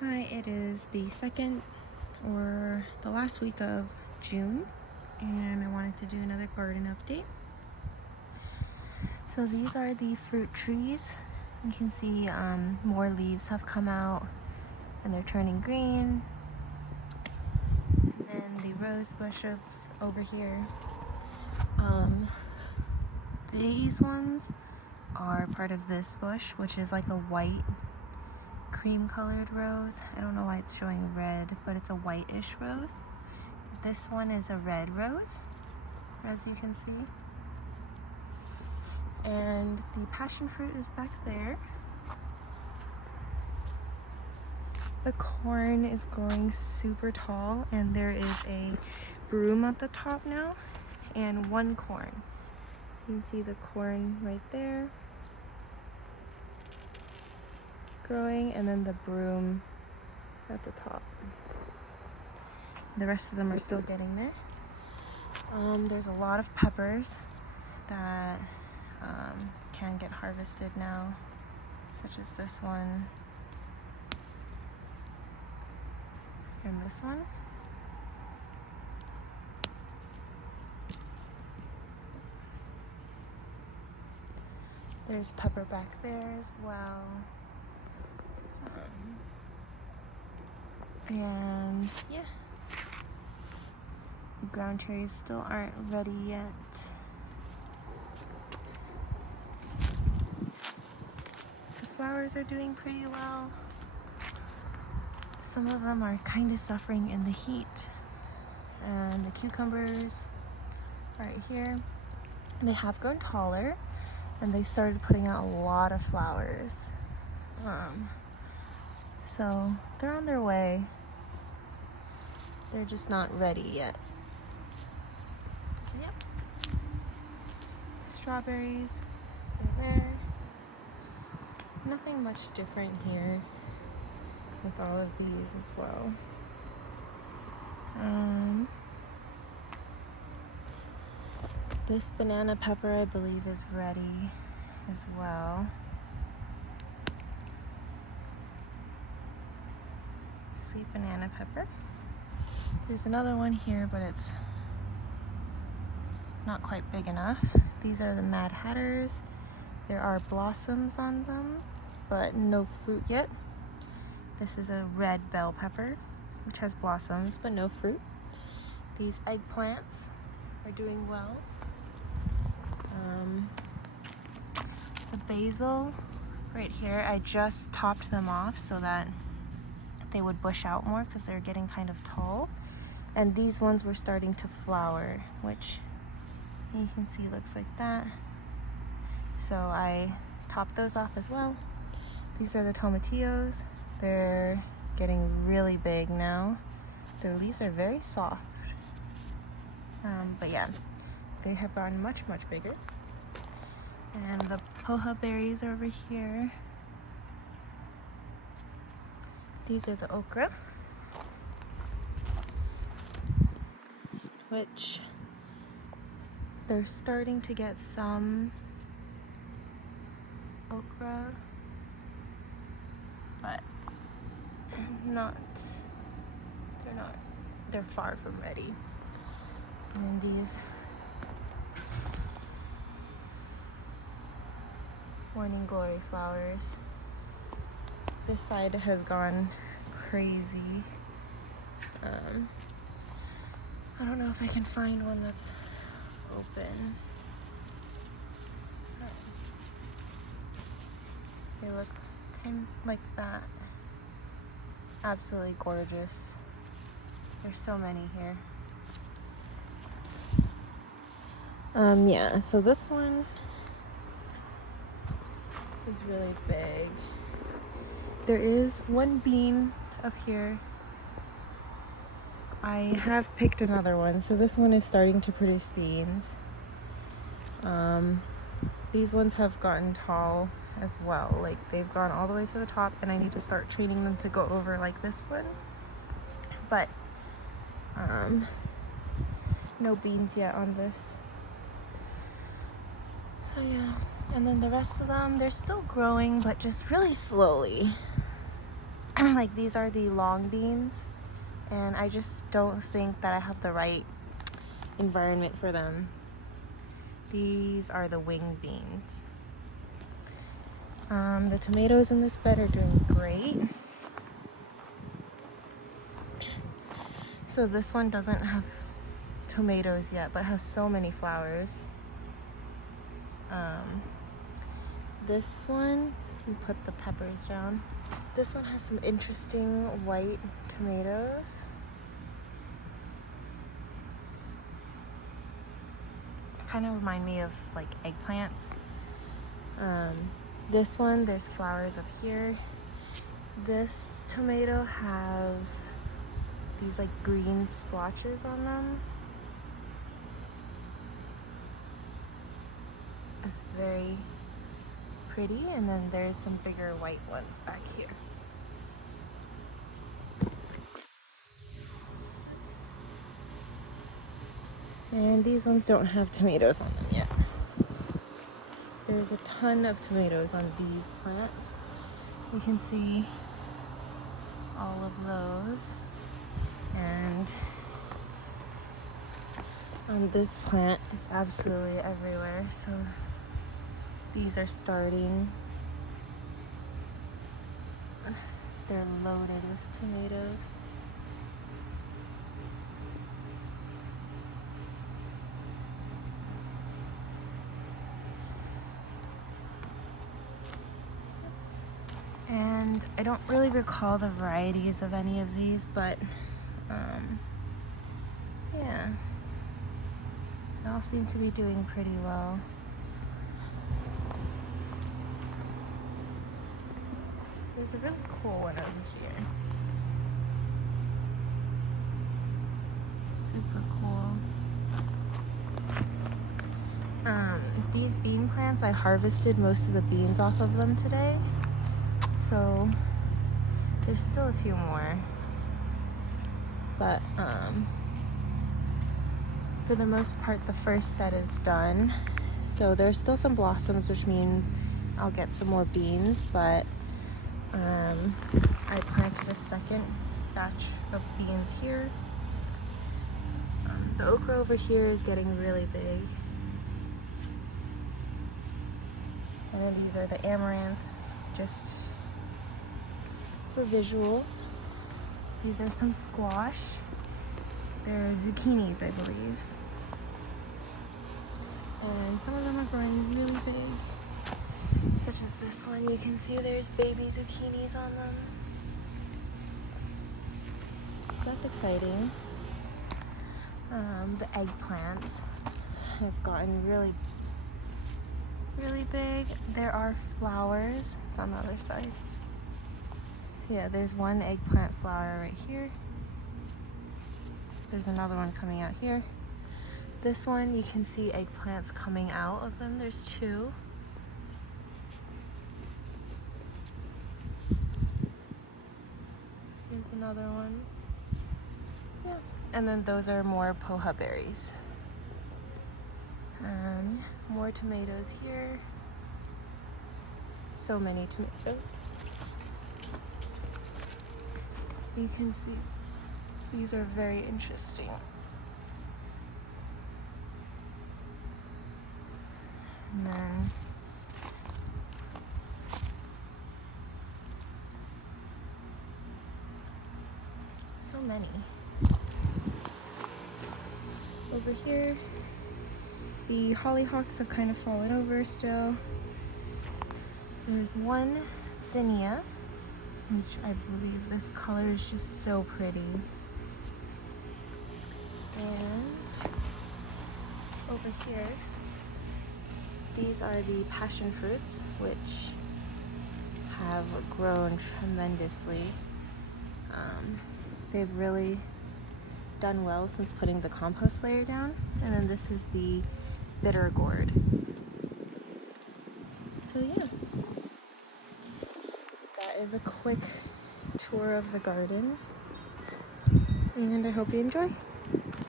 Hi, it is the second or the last week of June, and I wanted to do another garden update. So these are the fruit trees. You can see more leaves have come out and they're turning green. And then the rose bushes over here. These ones are part of this bush, which is like a white cream colored rose. I don't know why it's showing red, but it's a whitish rose. This one is a red rose, as you can see. And the passion fruit is back there. The corn is growing super tall, and there is a broom at the top now, and one corn. You can see the corn right there growing, and then the broom at the top. The rest of them are still getting there. There's a lot of peppers that can get harvested now, such as this one and this one. There's pepper back there as well. And yeah, the ground cherries still aren't ready yet. The flowers are doing pretty well. Some of them are kind of suffering in the heat. And the cucumbers right here, they have grown taller and they started putting out a lot of flowers. So they're on their way. They're just not ready yet. Yep. Strawberries still there. Nothing much different here with all of these as well. This banana pepper, I believe, is ready as well. Sweet banana pepper. There's another one here, but it's not quite big enough. These are the Mad Hatters. There are blossoms on them, but no fruit yet. This is a red bell pepper, which has blossoms, but no fruit. These eggplants are doing well. The basil right here, I just topped them off so that they would bush out more because they're getting kind of tall. And these ones were starting to flower, which you can see looks like that. So I topped those off as well. These are the tomatillos. They're getting really big now. Their leaves are very soft. But yeah, they have gotten much bigger. And the poha berries are over here. These are the okra, which they're starting to get some okra, but they're far from ready. And then these morning glory flowers. This side has gone crazy. I don't know if I can find one that's open. They look kind of like that. Absolutely gorgeous. There's so many here. Yeah, so this one is really big. There is one bean up here. I have picked another one, so this one is starting to produce beans. These ones have gotten tall as well. Like, they've gone all the way to the top, and I need to start training them to go over like this one. But no beans yet on this. So yeah, and then the rest of them, they're still growing, but just really slowly. Like these are the long beans, and I just don't think that I have the right environment for them. These are the wing beans. The tomatoes in this bed are doing great. So this one doesn't have tomatoes yet, but has so many flowers. This one, you put the peppers down. This one has some interesting white tomatoes. Kind of remind me of like eggplants. This one, there's flowers up here. This tomato have these like green splotches on them. It's very pretty, and then there's some bigger white ones back here. And these ones don't have tomatoes on them yet. There's a ton of tomatoes on these plants. You can see all of those. And on this plant, it's absolutely everywhere. So these are starting. They're loaded with tomatoes. And I don't really recall the varieties of any of these, but yeah, they all seem to be doing pretty well. There's a really cool one over here. Super cool. These bean plants, I harvested most of the beans off of them today. So there's still a few more. But for the most part, the first set is done. So there's still some blossoms, which means I'll get some more beans, but I planted a second batch of beans here. The okra over here is getting really big. And then these are the amaranth, just for visuals. These are some squash. They're zucchinis, I believe. And some of them are growing really big, such as this one. You can see there's baby zucchinis on them. So that's exciting. The eggplants have gotten really big. There are flowers. It's on the other side. So yeah, there's one eggplant flower right here. There's another one coming out here. This one, you can see eggplants coming out of them. There's two. Here's another one. Yeah. And then those are more poha berries. More tomatoes here. So many tomatoes. You can see these are very interesting. And then so many. Over here, the hollyhocks have kind of fallen over still. There's one zinnia, which I believe this color is just so pretty. And over here, these are the passion fruits, which have grown tremendously. They've really done well since putting the compost layer down. And then this is the bitter gourd. So yeah, that is a quick tour of the garden, and I hope you enjoy.